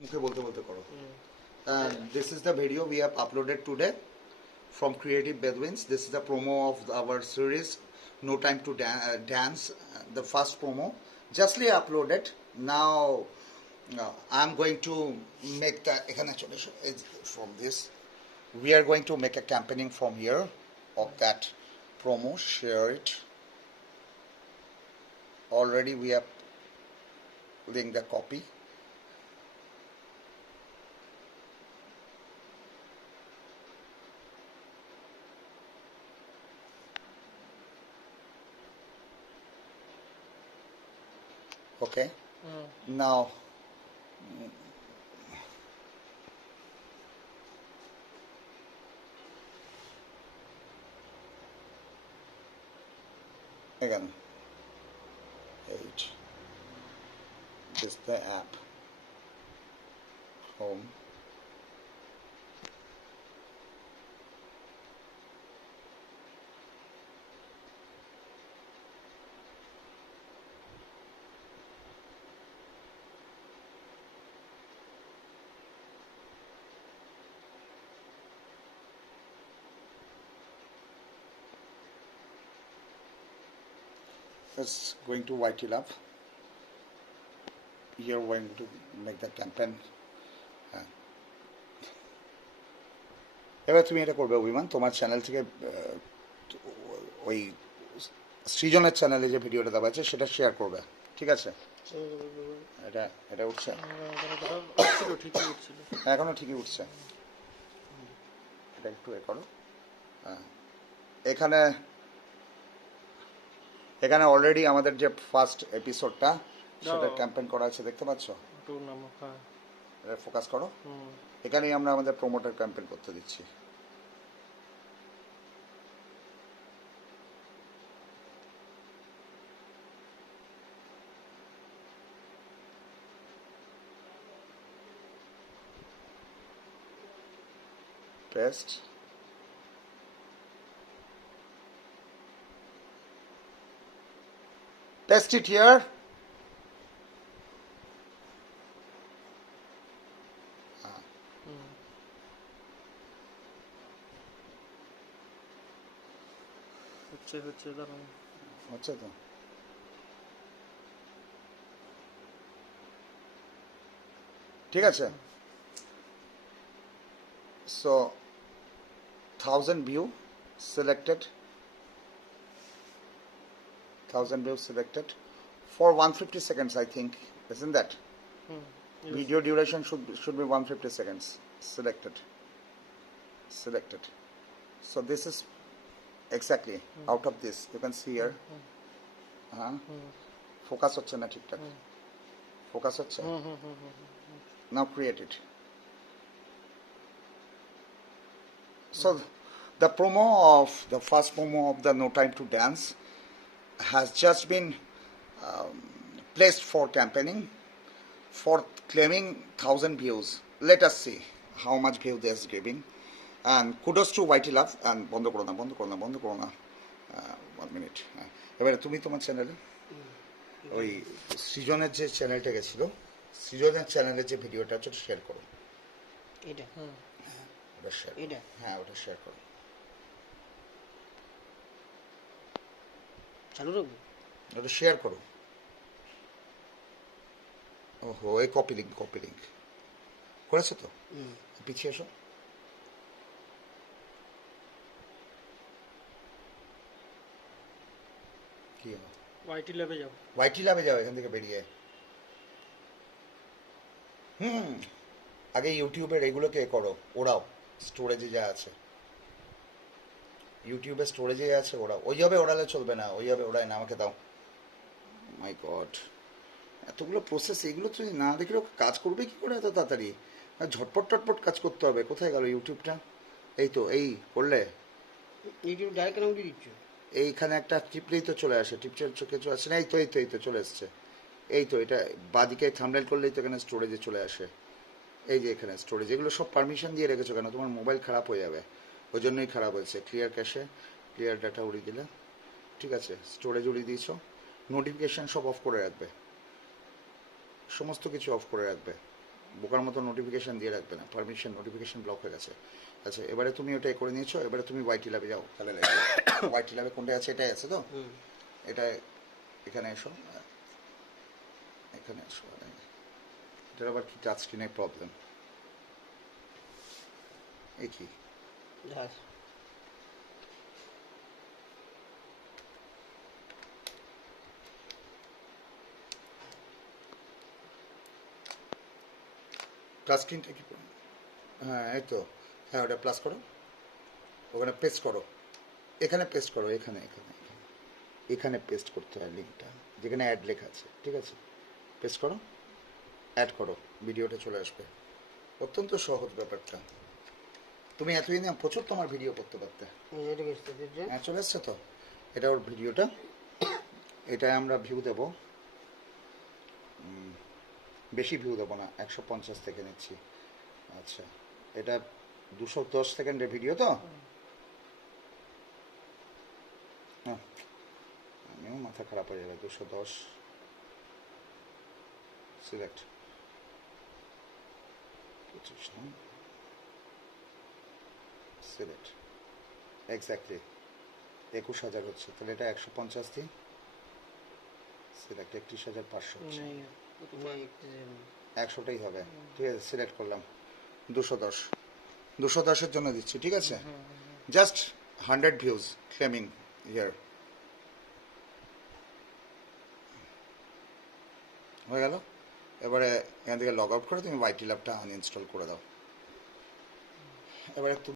মুখে বলতে বলতে করো। This is the video we have uploaded today from Creative Bedouins. This is the promo of our series No Time to Dance, the first promo justly uploaded. Now I'm going to make the from this. We are going to make a campaigning from here of that promo. Share it. Already we have linked the copy. Okay. Now again 8. This is the app. Home. It's going to YT Lab. You're going to make the campaign. এবার তুমি এটা করবে অভিমান, তোমার channel থেকে ওই সৃজনের চ্যানেলে যে ভিডিওটা দেওয়া আছে সেটা শেয়ার করবে, ঠিক আছে? এটা এটা উঠছে, এখনো ঠিকই উঠছে। এটা একটু এ করো। এখানে এখানে অলরেডি আমাদের যে ফার্স্ট এপিসোডটা সেটা ক্যাম্পেইন করা আছে, দেখতে পাচ্ছ? এটা ফোকাস করো। এখানেই আমরা আমাদের প্রমোটার ক্যাম্পেইন করতে দিচ্ছি। Paste. Paste it here. হচ্ছে তো। ঠিক আছে। So 1000 view selected. 1000 views selected for 150 seconds, I think, isn't that? Yes. Video duration should be 150 seconds. Selected. So this is exactly out of this. You can see here. Focus হচ্ছে না ঠিকঠাক। Focus হচ্ছে। Now create it. So the promo of the first promo of the No Time to Dance has just been placed for campaigning for claiming 1000 views. Let us see how much view they is giving, and kudos to YT Love. And বন্ধ করো না 1 minute. এবারে তুমি তোমার চ্যানেলে ওই সৃজনের যে চ্যানেলটা গেছিল, সৃজনের চ্যানেলে যে ভিডিওটা আছে শেয়ার করো। এটা ওটা শেয়ার, হ্যাঁ ওটা শেয়ার করো। চালু রাখবো, ওটা শেয়ার করো। ওহো, এই কপি লিঙ্ক করেছো তো? পিছিয়ে এসো। কি হলো? ওয়াইটি ল্যাবে যাও এখান থেকে বেরিয়ে। আগে ইউটিউবের এগুলোকে করো, ওরাও স্টোরেজে যা আছে, ইউটিউবে স্টোরেজে আছে ওরাও। ওইভাবে ওড়ালে চলবে না, ওইভাবে ওড়ায় না, আমাকে দাও। মাই গড, এতগুলো প্রসেস, এগুলো তুই না দেখলেও কাজ করবে কি করে এত তাড়াতাড়ি? ঝটপট টটপট কাজ করতে হবে। কোথায় গেল ইউটিউবটা? এই তো, এই করলে ইউটিউব ডাইরেক্ট নাম্বার দিচ্ছ, এইখানে একটা টিপলেই তো চলে আসে। টিপচের চোখে চলে আসে না? এই তো চলে এসছে। এই তো, এটা বাদিকে থাম্বনেল করলেই তো এখানে স্টোরেজে চলে আসে। এই যে এখানে স্টোরেজ, এগুলো সব পারমিশন দিয়ে রেখেছো কেন? তোমার মোবাইল খারাপ হয়ে যাবে, ওই জন্যই খারাপ হয়েছে। ক্লিয়ার ক্যাশে ক্লিয়ার ডাটা উড়িয়ে দিলে, ঠিক আছে? স্টোরেজ উড়িয়ে দিয়েছো, নোটিফিকেশান সব অফ করে রাখবে, সমস্ত কিছু অফ করে রাখবে। বোকার মতো নোটিফিকেশন দিয়ে রাখবে না, পারমিশন নোটিফিকেশন ব্লক হয়ে গেছে। আচ্ছা এবারে তুমি ওটাই করে নিয়েছো, এবারে তুমি ওয়াইটি ল্যাবে যাও তাহলে ওয়াইটি ল্যাবে কোনটা আছে, এটাই আছে তো, এটা এখানে এসো, এখানে এসো। এটার আবার কি টাচ স্ক্রিনের প্রবলেম, এ কি টাচ স্ক্রিনটা কি করো? হ্যাঁ এই তো, হ্যাঁ ওটা প্লাস করো, ওখানে পেস্ট করো, এখানে পেস্ট করো, এখানে এখানে এখানে পেস্ট করতে হয় লিঙ্কটা, যেখানে অ্যাড লেখা আছে, ঠিক আছে, পেস্ট করো, অ্যাড করো, ভিডিওটা চলে আসবে। অত্যন্ত সহজ ব্যাপারটা, তুমি এতদিন প্রচুর তোমার ভিডিও করতে পারতে। হ্যাঁ চলে এসছে তো, এটা ওর ভিডিওটা, এটায় আমরা ভিউ দেবো, বেশি ভিউ দেবো না, 150 থেকে নিচ্ছি। আচ্ছা এটা 210 সেকেন্ডের ভিডিও তো, হ্যাঁ আমিও মাথা খারাপ হয়ে যাবে। 210 সিলেক্ট, 25 না, সিলেক্ট এক্স্যাক্টলি 21,000 হচ্ছে, তাহলে এটা 150 দিন, সিলেক্ট 31,500 হচ্ছে, 100টাই হবে, ঠিক আছে, সিলেক্ট করলাম 210, 210-এর জন্য দিচ্ছি, ঠিক আছে, জাস্ট 100 ভিউজ ক্লেমিং ইয়ার হয়ে গেল। এবারে এখান থেকে লগ আউট করে তুমি ওয়াইটি ল্যাবটা আনইনস্টল করে দাও। এবারে